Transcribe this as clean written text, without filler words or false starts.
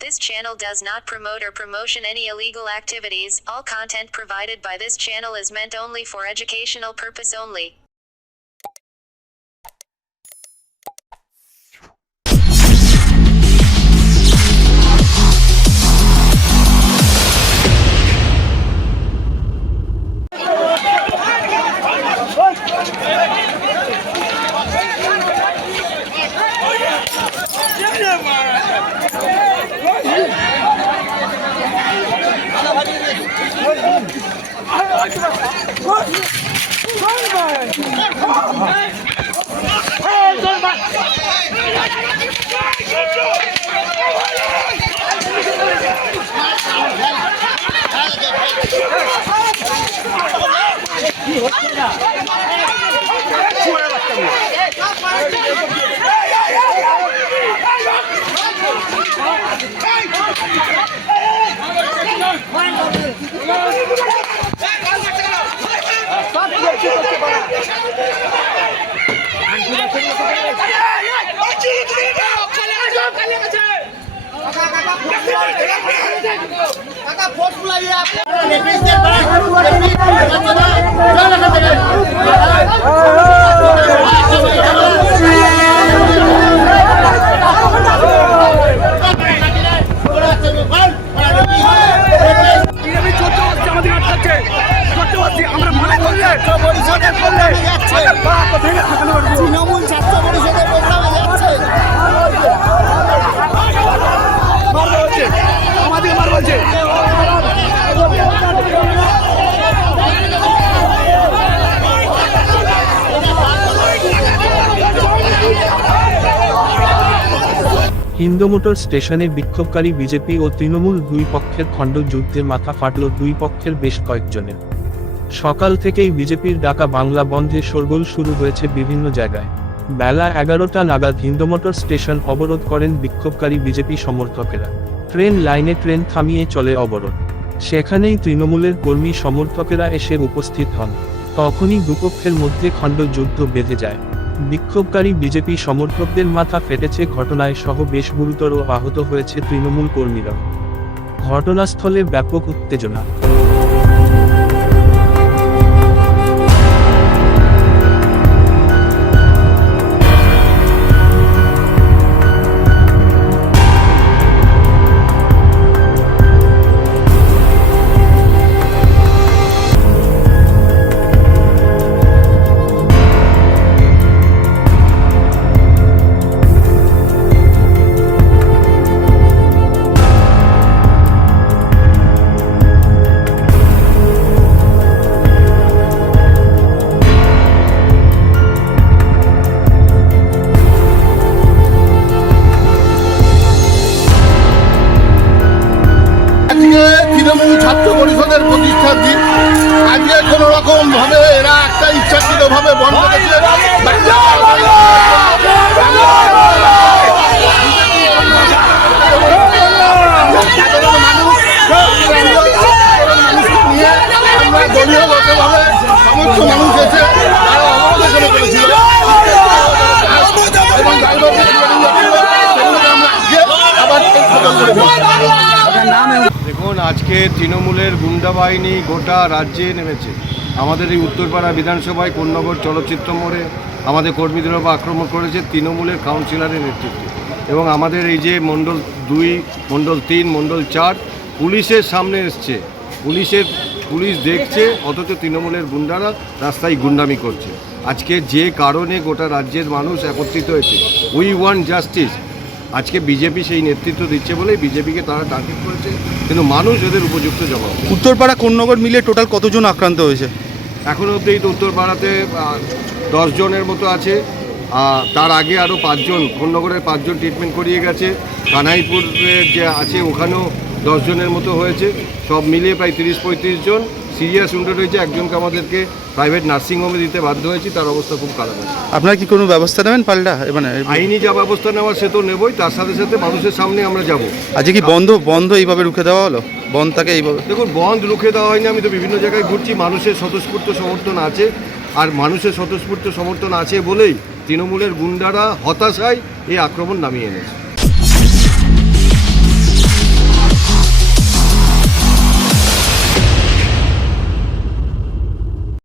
This channel does not promote or promotion any illegal activities. All content provided by this channel is meant only for educational purpose only. Trinamool ছাত্র পরিষদের প্রোগ্রামে যাচ্ছে আমাদের মার বলছে হিন্দমোটর স্টেশনে বিক্ষোভকারী বিজেপি ও তৃণমূল দুই পক্ষের খণ্ডযুদ্ধে মাথা ফাটল দুই পক্ষের বেশ কয়েকজনের। সকাল থেকেই বিজেপির ডাকা বাংলা বন্ধে শোরগোল শুরু হয়েছে বিভিন্ন জায়গায়। বেলা 11টা নাগাদ হিন্দমোটর স্টেশন অবরোধ করেন বিক্ষোভকারী বিজেপি সমর্থকেরা। ট্রেন লাইনে ট্রেন থামিয়ে চলে অবরোধ। সেখানেই তৃণমূলের কর্মী সমর্থকেরা এসে উপস্থিত হন। তখনই দুপক্ষের মধ্যে খণ্ডযুদ্ধ বেঁধে যায়। বিক্ষোভকারী বিজেপি সমর্থকদের মাথা ফেটেছে ঘটনায় সহ বেশ গুরুতর আহত হয়েছে তৃণমূল কর্মীরা। ঘটনাস্থলে ব্যাপক উত্তেজনা। তৃণমূল ছাত্র পরিষদের প্রতিষ্ঠার দিন। আজকে কোন রকম ভাবে এরা একটা ইচ্ছাকৃত ভাবে বন্ধ করেছে। দলীয়গতভাবে সমস্ত মানুষ এসে তারা অবমাননা করেছিল এবং দেখুন, আজকে তৃণমূলের গুন্ডা বাহিনী গোটা রাজ্যে নেমেছে। আমাদের এই উত্তরপাড়া বিধানসভায় কোন্নগর চলচ্চিত্র মোড়ে আমাদের কর্মীদের উপর আক্রমণ করেছে তৃণমূলের কাউন্সিলরের নেতৃত্বে। এবং আমাদের এই যে মণ্ডল 2, মণ্ডল 3, মণ্ডল 4 পুলিশের সামনে এসছে। পুলিশ দেখছে, অথচ তৃণমূলের গুন্ডারা রাস্তায় গুন্ডামি করছে। আজকে যে কারণে গোটা রাজ্যের মানুষ একত্রিত হয়েছে, উই ওয়ান্ট জাস্টিস। আজকে বিজেপি সেই নেতৃত্ব দিচ্ছে বলে বিজেপিকে তারা টার্গেট করেছে, কিন্তু মানুষ এদের উপযুক্ত জবাব। উত্তরপাড়া কোন্নগর মিলে টোটাল কতজন আক্রান্ত হয়েছে? এখনও অবধি তো উত্তরপাড়াতে 10 জনের মতো আছে। তার আগে আরও 5 জন, কোন্নগরের 5 জন ট্রিটমেন্ট করিয়ে গেছে। কানাইপুরের যে আছে ওখানেও 10 জনের মতো হয়েছে। সব মিলিয়ে প্রায় 30-35 জন সিরিয়াস উন্ডেড হয়েছে। একজনকে আমাদেরকে প্রাইভেট নার্সিংহোমে দিতে বাধ্য হয়েছি, তার অবস্থা খুব খারাপ আছে। আপনারা কি কোনো ব্যবস্থা নেবেন পাল্টা? মানে আইনি যা ব্যবস্থা নেওয়ার সে তো নেবই, তার সাথে সাথে মানুষের সামনে আমরা যাব। আজকে কি বন্ধ এইভাবে রুখে দেওয়া হলো? বন্ধটাকে এইভাবে দেখুন, বন্ধ রুখে দেওয়া হয়নি। আমি তো বিভিন্ন জায়গায় ঘুরছি, মানুষের স্বতঃস্ফূর্ত সমর্থন আছে। আর মানুষের স্বতঃস্ফূর্ত সমর্থন আছে বলেই তৃণমূলের গুন্ডারা হতাশায় এই আক্রমণ নামিয়ে এনেছে।